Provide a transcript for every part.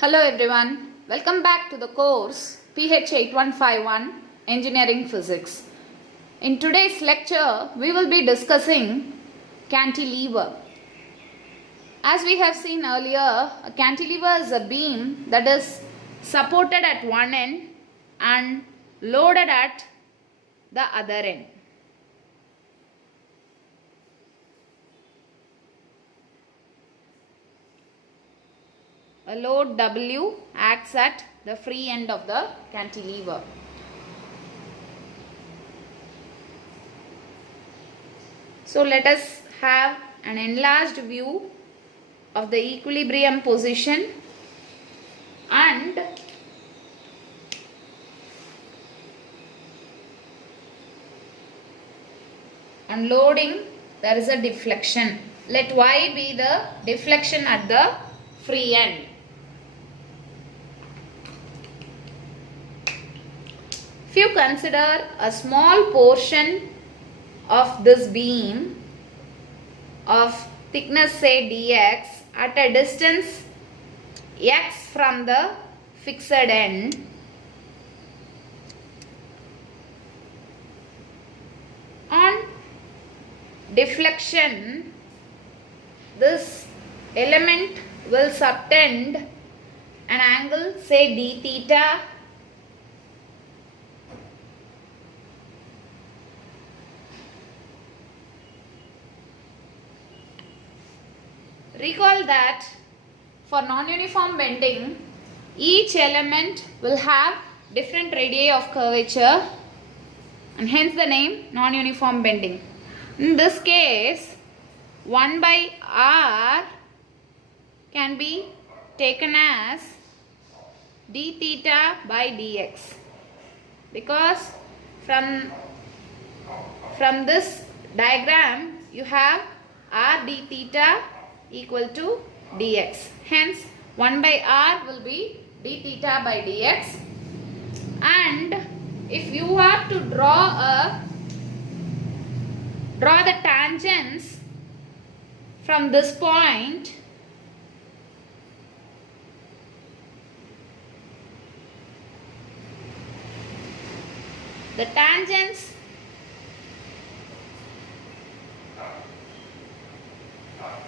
Hello everyone, welcome back to the course PH 8151 Engineering Physics. In today's lecture, we will be discussing cantilever. As we have seen earlier, a cantilever is a beam that is supported at one end and loaded at the other end. A load W acts at the free end of the cantilever. So let us have an enlarged view of the equilibrium position and unloading. There is a deflection. Let Y be the deflection at the free end. If you consider a small portion of this beam of thickness say dx at a distance x from the fixed end, on deflection this element will subtend an angle say d theta Recall that for non-uniform bending, each element will have different radii of curvature and hence the name non-uniform bending. In this case, 1 by r can be taken as d theta by dx because from this diagram you have r d theta equal to dx. Hence 1 by r will be d theta by dx, and if you have to draw the tangents from this point, the tangents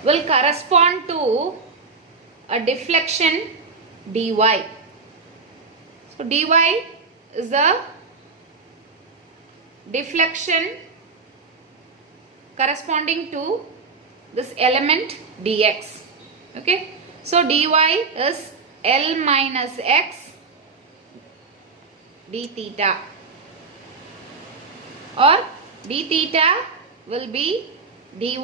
will correspond to a deflection dy. So dy is the deflection corresponding to this element dx. Okay. So dy is L minus x d theta, or d theta will be dy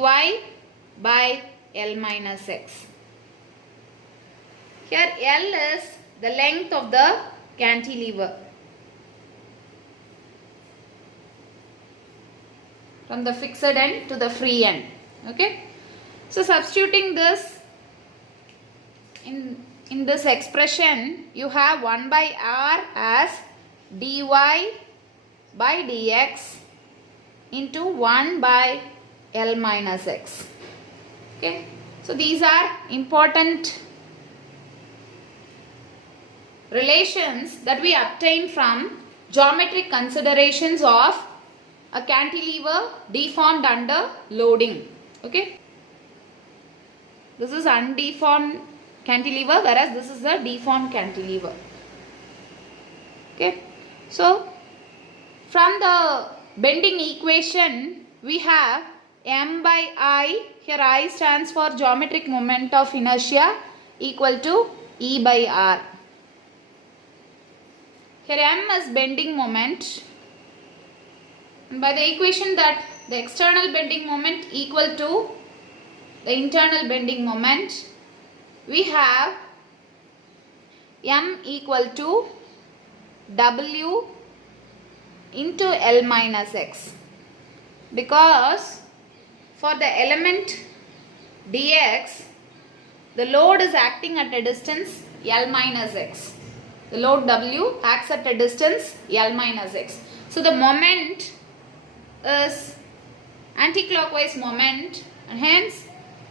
by L minus x. Here L is the length of the cantilever from the fixed end to the free end. Okay. So substituting this in this expression, you have 1 by r as dy by dx into 1 by L minus x. Okay. So these are important relations that we obtain from geometric considerations of a cantilever deformed under loading. Okay. This is undeformed cantilever, whereas this is a deformed cantilever. Okay. So from the bending equation we have m by I, here I stands for geometric moment of inertia, equal to E by R. Here m is bending moment, and by the equation that the external bending moment equal to the internal bending moment, we have m equal to W into L minus x, because for the element dx the load is acting at a distance L minus x. The load W acts at a distance L minus x. So the moment is anti-clockwise moment, and hence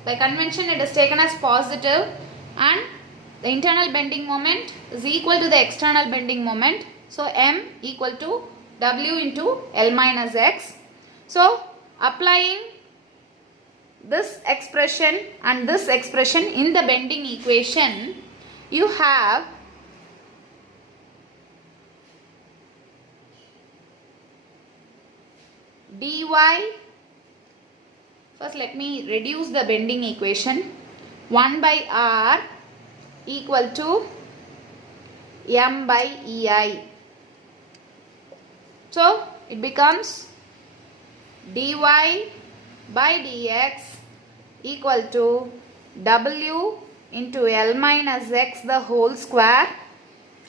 by convention it is taken as positive, and the internal bending moment is equal to the external bending moment. So M equal to W into L minus X. So applying this expression and this expression in the bending equation, you have dy. First let me reduce the bending equation. 1 by R equal to M by EI. So it becomes dy by dx equal to W into L minus X the whole square.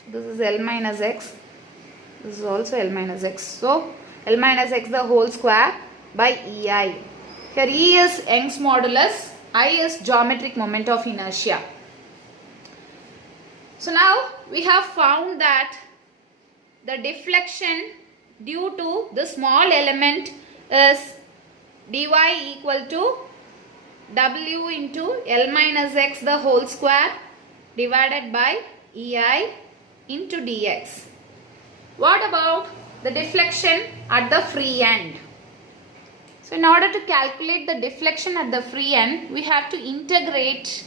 This is L minus X. This is also L minus X. So L minus X the whole square by EI. Here E is Young's modulus, I is geometric moment of inertia. So now we have found that the deflection due to the small element is dy equal to W into L minus X the whole square divided by EI into dx. What about the deflection at the free end? So in order to calculate the deflection at the free end, we have to integrate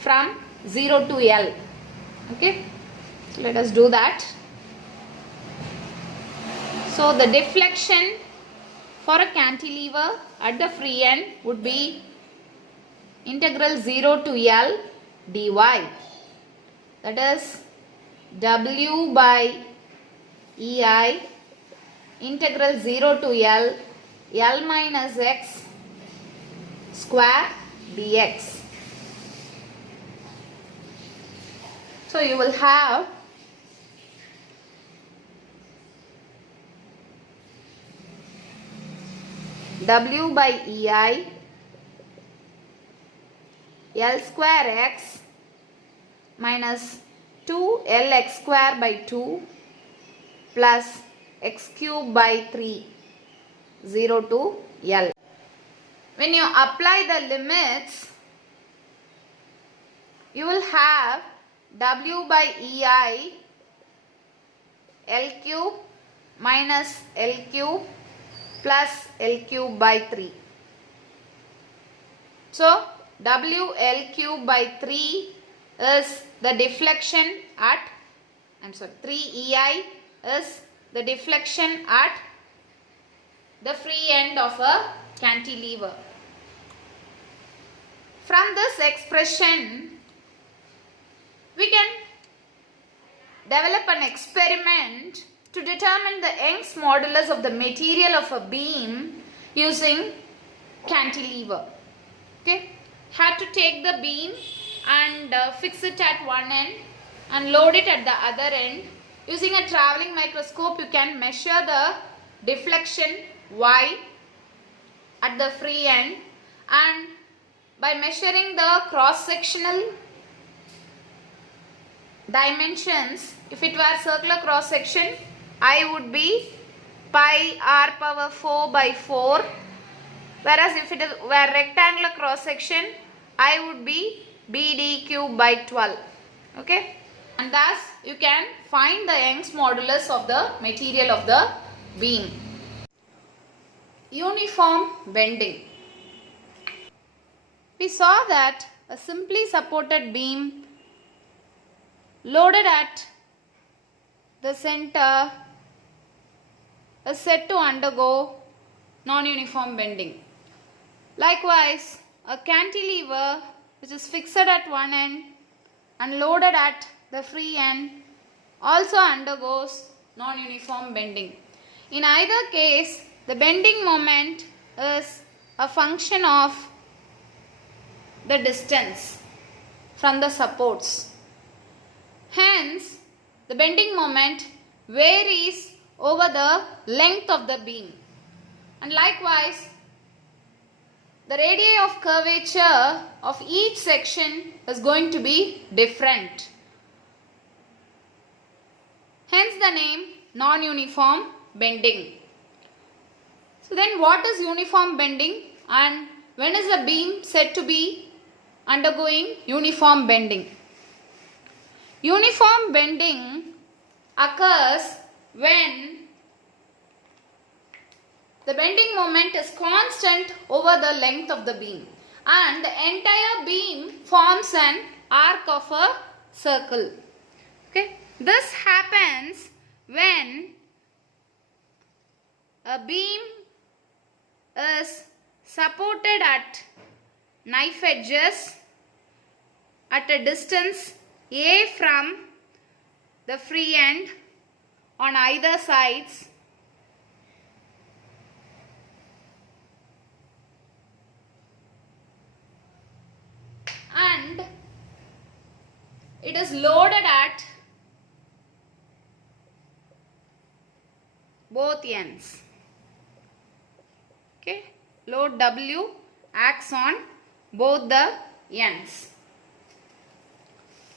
from 0 to L. Okay, so let us do that. So the deflection for a cantilever at the free end would be integral 0 to L dy. That is W by EI integral 0 to L L minus X square dx. So you will have W by EI L square X minus 2LX square by 2 plus X cube by 3, 0 to L. When you apply the limits, you will have W by EI L cube minus L cube plus L cube by 3. So W L cube by 3 is the deflection at 3 EI is the deflection at the free end of a cantilever. From this expression, we can develop an experiment to determine the Young's modulus of the material of a beam using cantilever. Okay, had to take the beam and fix it at one end and load it at the other end. Using a travelling microscope, you can measure the deflection Y at the free end, and by measuring the cross-sectional dimensions, if it were circular cross-section, I would be pi r power 4 by 4, whereas if it were rectangular cross-section, I would be BD cube by 12. Okay, and thus you can find the Young's modulus of the material of the beam. Uniform bending. We saw that a simply supported beam loaded at the center is said to undergo non-uniform bending. Likewise, a cantilever which is fixed at one end and loaded at the free end also undergoes non-uniform bending. In either case, the bending moment is a function of the distance from the supports. Hence, the bending moment varies over the length of the beam. And likewise, the radii of curvature of each section is going to be different. Hence the name non-uniform bending. So then what is uniform bending, and when is the beam said to be undergoing uniform bending? Uniform bending occurs when the bending moment is constant over the length of the beam and the entire beam forms an arc of a circle. Okay, this happens when a beam is supported at knife edges at a distance A from the free end on either sides and it is loaded at both ends. Okay, load W acts on both the ends.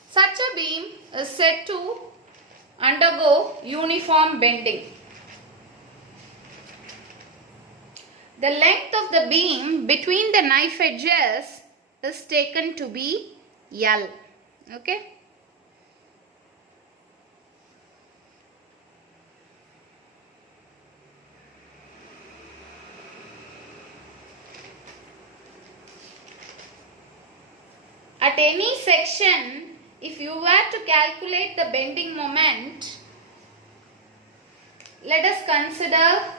Such a beam is said to undergo uniform bending. The length of the beam between the knife edges is taken to be L. Okay. At any section, if you were to calculate the bending moment, let us consider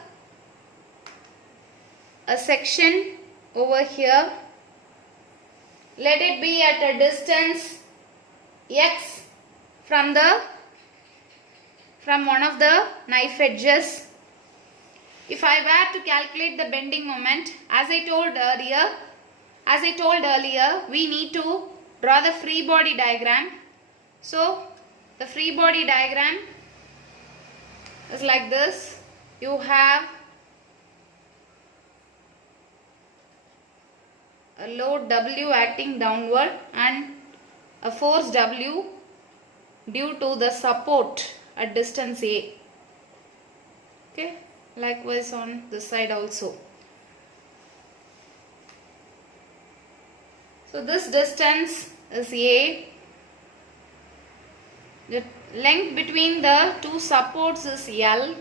a section over here. Let it be at a distance X from one of the knife edges. If I were to calculate the bending moment, as I told earlier, we need to draw the free body diagram. So the free body diagram is like this. You have a load W acting downward and a force W due to the support at distance A. Okay, likewise on this side also. So this distance is A. The length between the two supports is L.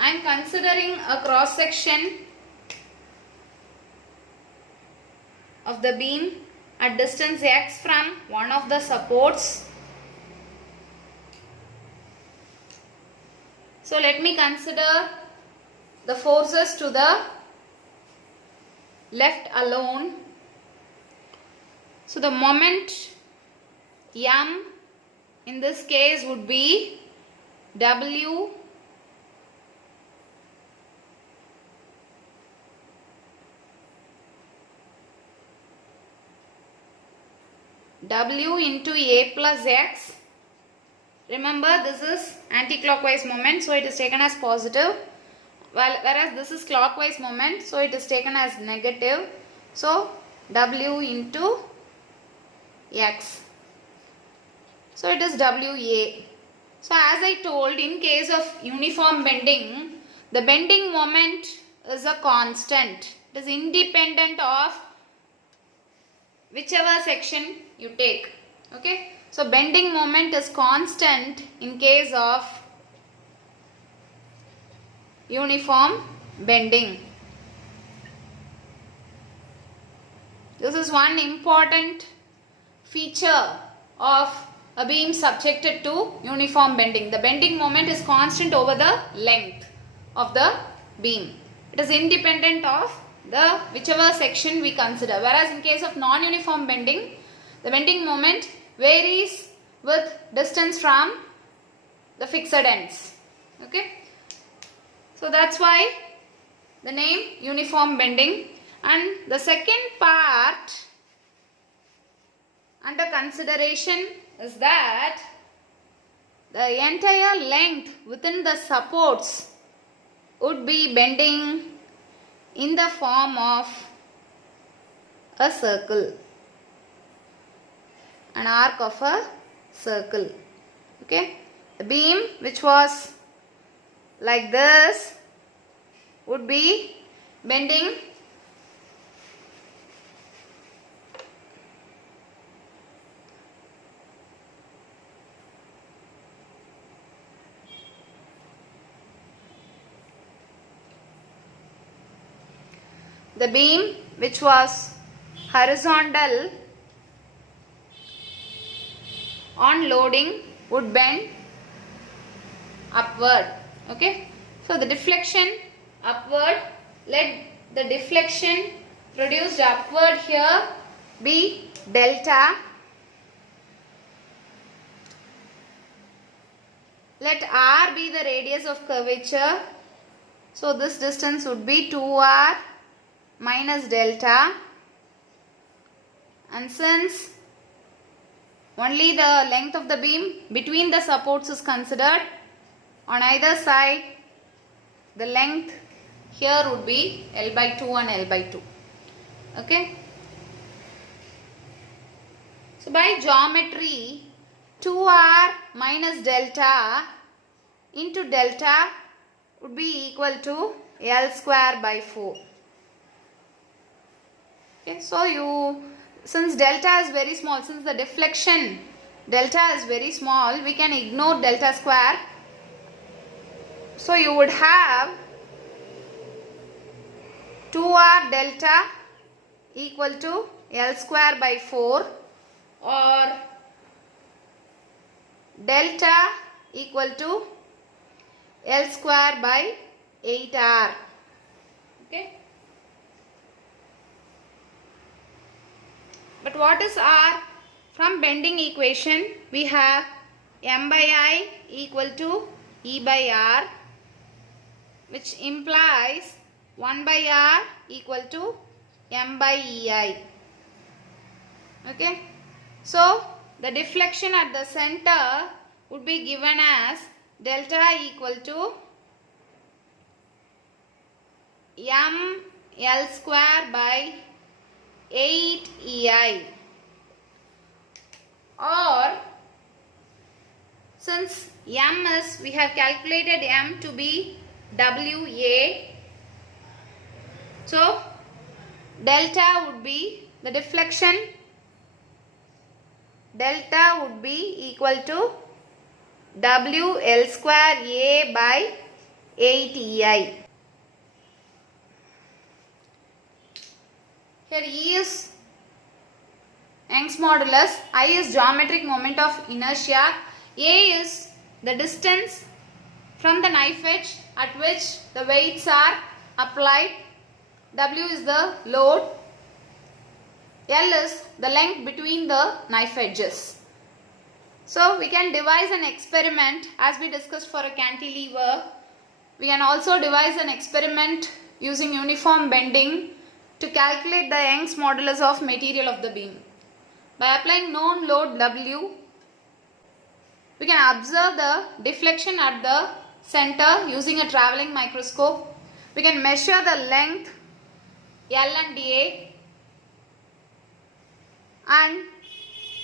I am considering a cross section of the beam at distance X from one of the supports. So let me consider the forces to the left alone. So the moment M in this case would be W into A plus X. Remember, this is anti-clockwise moment, so it is taken as positive, whereas this is clockwise moment, so it is taken as negative. So W into X. So it is WA. So as I told, in case of uniform bending, the bending moment is a constant. It is independent of whichever section you take. Okay. So bending moment is constant in case of uniform bending. This is one important feature of a beam subjected to uniform bending. The bending moment is constant over the length of the beam. It is independent of the whichever section we consider. Whereas in case of non-uniform bending, the bending moment varies with distance from the fixed ends. Okay. So that's why the name uniform bending. And the second part under consideration is that the entire length within the supports would be bending in the form of a circle, an arc of a circle. Okay, the beam which was like this would be bending the beam which was horizontal on loading would bend upward. Okay, so the deflection upward, let the deflection produced upward here be delta. Let r be the radius of curvature. So this distance would be 2r minus delta, and since only the length of the beam between the supports is considered, on either side the length here would be L by 2 and L by 2. Okay. So by geometry, 2r minus delta into delta would be equal to L square by 4. Okay, so since delta is very small, since the deflection delta is very small, we can ignore delta square. So you would have 2r delta equal to L square by 4, or delta equal to L square by 8r. Okay. But what is r? From bending equation we have m by I equal to E by r, which implies 1 by r equal to m by EI. Okay. So the deflection at the center would be given as delta equal to m L square by 8 EI, or since m is, we have calculated m to be WA, so delta would be, the deflection delta would be equal to WL square A by 8 EI. Here E is Young's modulus, I is geometric moment of inertia, A is the distance from the knife edge at which the weights are applied, W is the load, L is the length between the knife edges. So we can devise an experiment as we discussed for a cantilever. We can also devise an experiment using uniform bending to calculate the Young's modulus of material of the beam. By applying known load W, we can observe the deflection at the center using a travelling microscope. We can measure the length L and A, and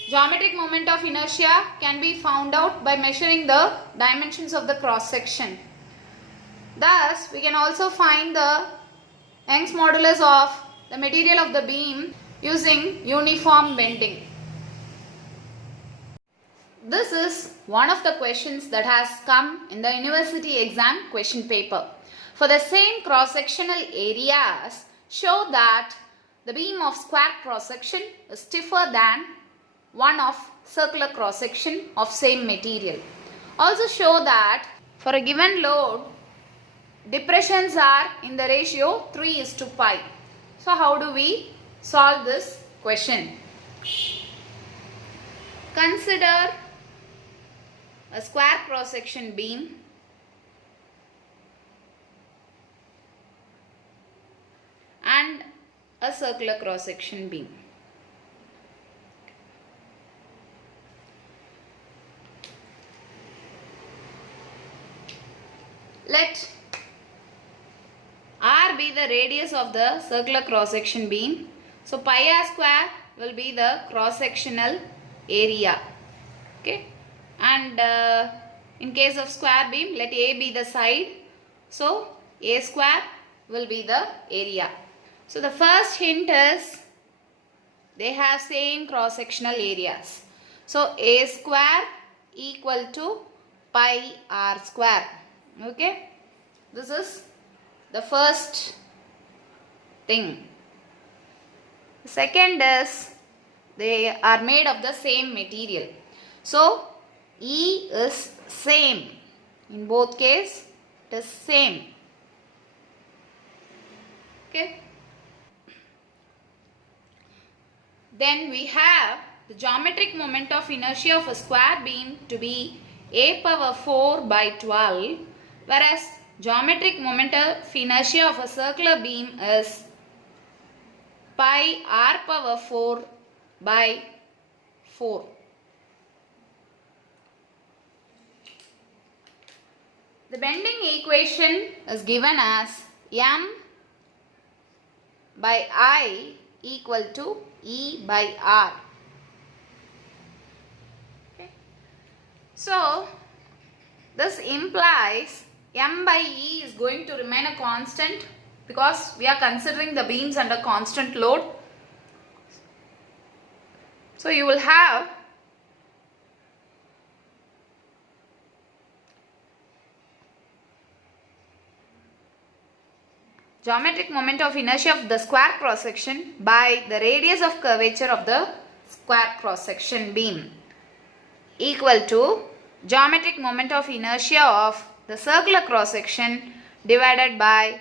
geometric moment of inertia can be found out by measuring the dimensions of the cross section. Thus, we can also find the Young's modulus of the material of the beam using uniform bending. This is one of the questions that has come in the university exam question paper. For the same cross-sectional areas, show that the beam of square cross-section is stiffer than one of circular cross-section of same material. Also show that for a given load, depressions are in the ratio 3:pi. So how do we solve this question? Consider a square cross-section beam and a circular cross-section beam. Let r be the radius of the circular cross-section beam. So pi r square will be the cross-sectional area. Okay. And in case of square beam, let A be the side. So A square will be the area. So the first hint is they have same cross-sectional areas. So A square equal to pi r square. Okay. This is the first thing. Second is they are made of the same material. So E is same. In both cases it is same. Okay. Then we have the geometric moment of inertia of a square beam to be a power 4 by 12, whereas geometric moment of inertia of a circular beam is pi r power 4 by 4. The bending equation is given as m by I equal to E by R. Okay. So, this implies m by E is going to remain a constant because we are considering the beams under constant load. So, you will have geometric moment of inertia of the square cross section by the radius of curvature of the square cross section beam equal to geometric moment of inertia of the circular cross section divided by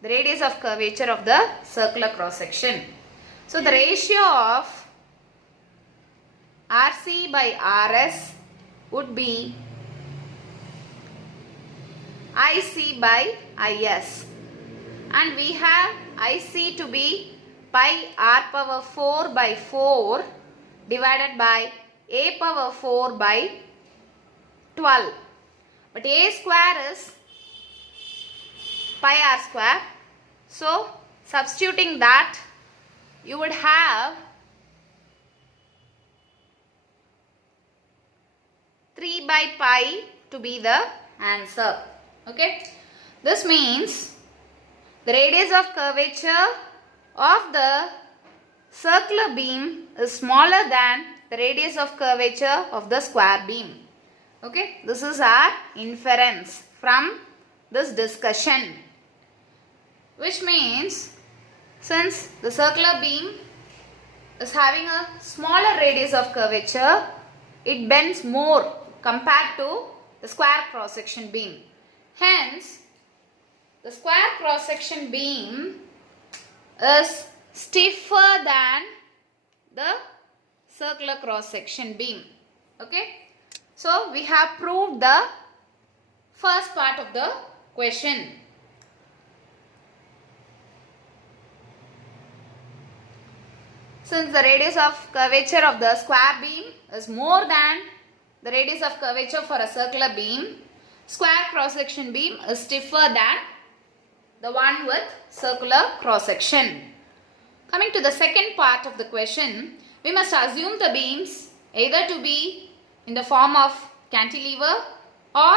the radius of curvature of the circular cross section. So the ratio of RC by RS would be IC by IS. And we have IC to be pi r power 4 by 4 divided by a power 4 by 12. But a square is pi r square. So, substituting that, you would have 3 by pi to be the answer. Okay. This means the radius of curvature of the circular beam is smaller than the radius of curvature of the square beam. Okay, this is our inference from this discussion, which means since the circular beam is having a smaller radius of curvature, it bends more compared to the square cross section beam. Hence, the square cross section beam is stiffer than the circular cross section beam. Okay. So, we have proved the first part of the question. Since the radius of curvature of the square beam is more than the radius of curvature for a circular beam, square cross section beam is stiffer than the one with circular cross section. Coming to the second part of the question, we must assume the beams either to be in the form of cantilever or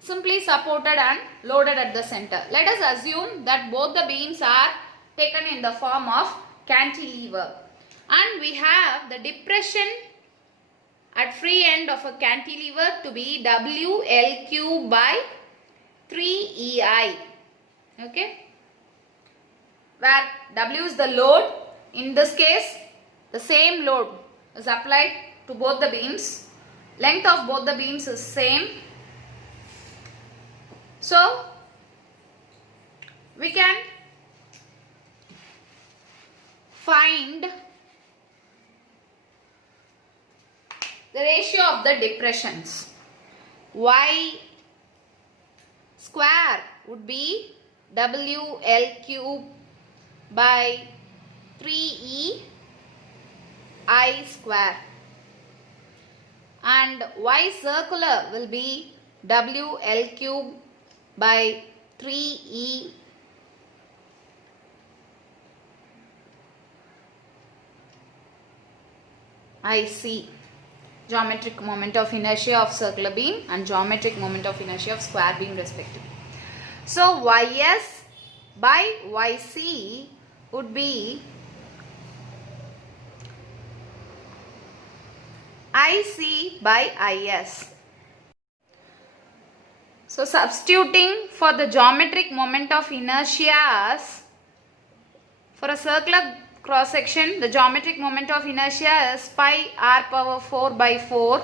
simply supported and loaded at the center. Let us assume that both the beams are taken in the form of cantilever, and we have the depression at free end of a cantilever to be WLQ by 3EI. Okay, where W is the load. In this case, the same load is applied to both the beams. Length of both the beams is same. So, we can find the ratio of the depressions. Y square would be WL cube by 3E I square, and Y circular will be WL cube by 3E IC. Geometric moment of inertia of circular beam and geometric moment of inertia of square beam respectively. So, YS by YC would be IC by IS. So substituting for the geometric moment of inertia, for a circular cross section, the geometric moment of inertia is pi r power 4 by 4,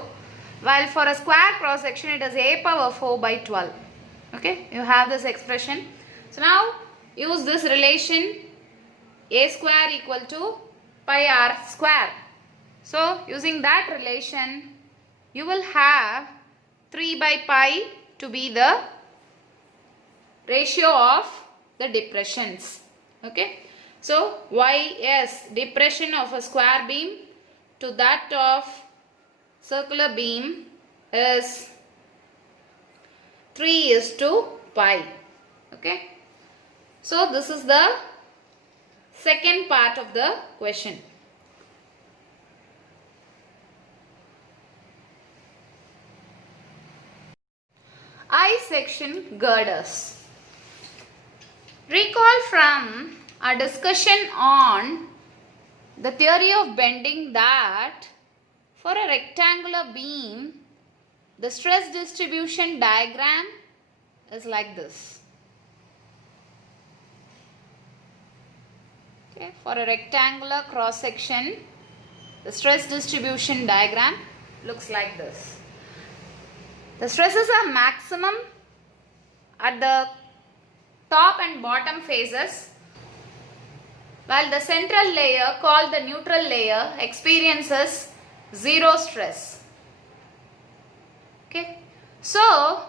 while for a square cross section it is a power 4 by 12. Okay, you have this expression. So now use this relation, a square equal to pi r square. So using that relation, you will have 3 by pi to be the ratio of the depressions. Okay. So YS, depression of a square beam to that of circular beam, is 3:pi. Okay. So this is the second part of the question. I-section girders. Recall from our discussion on the theory of bending that for a rectangular beam, the stress distribution diagram is like this. Okay, for a rectangular cross section, the stress distribution diagram looks like this. The stresses are maximum at the top and bottom phases, while the central layer, called the neutral layer, experiences zero stress. Okay, so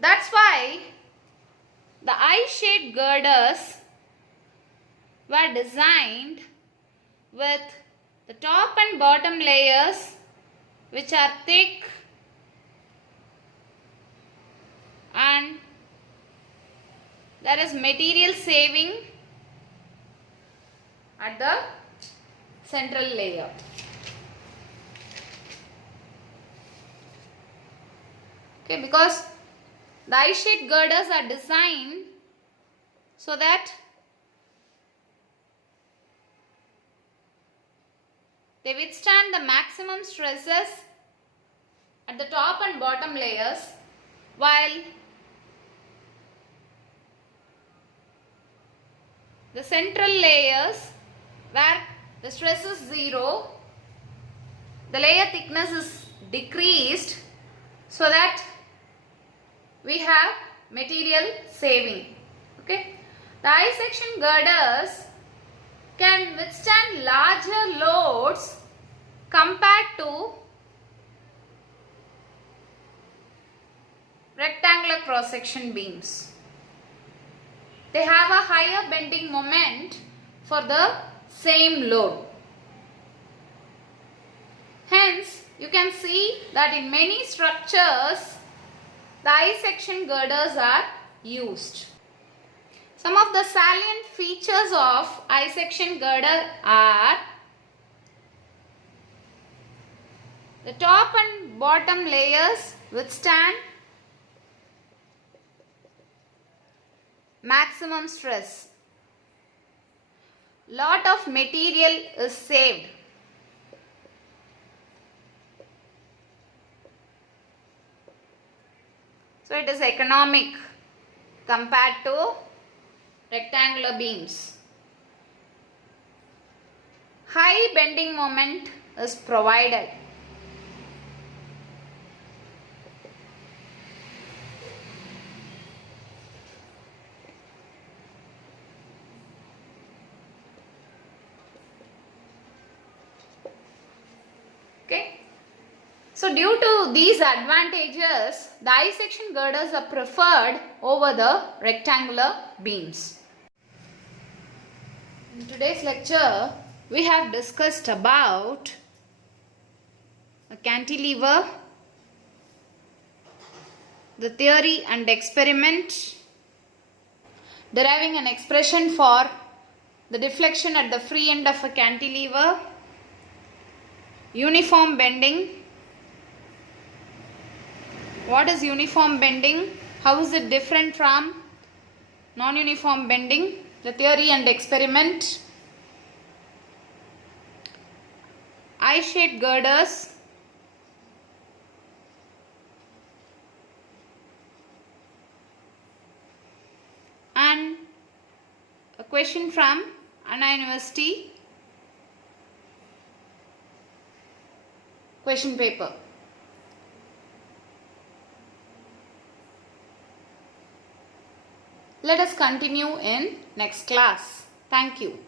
that's why the I-shaped girders were designed with the top and bottom layers which are thick and there is material saving at the central layer. Okay, because the I-shaped girders are designed so that they withstand the maximum stresses at the top and bottom layers, while the central layers, where the stress is zero, the layer thickness is decreased so that we have material saving. Okay, the I-section girders can withstand larger loads compared to rectangular cross-section beams. They have a higher bending moment for the same load. Hence, you can see that in many structures, the I-section girders are used. Some of the salient features of I-section girder are the top and bottom layers withstand maximum stress. Lot of material is saved. So it is economic compared to rectangular beams. High bending moment is provided. Okay. So due to these advantages, the I-section girders are preferred over the rectangular beams. In today's lecture, we have discussed about a cantilever, the theory and experiment, deriving an expression for the deflection at the free end of a cantilever, uniform bending. What is uniform bending? How is it different from non-uniform bending? The theory and experiment. I-shaped girders. question from Anna University. Question paper. Let us continue in next class. Thank you.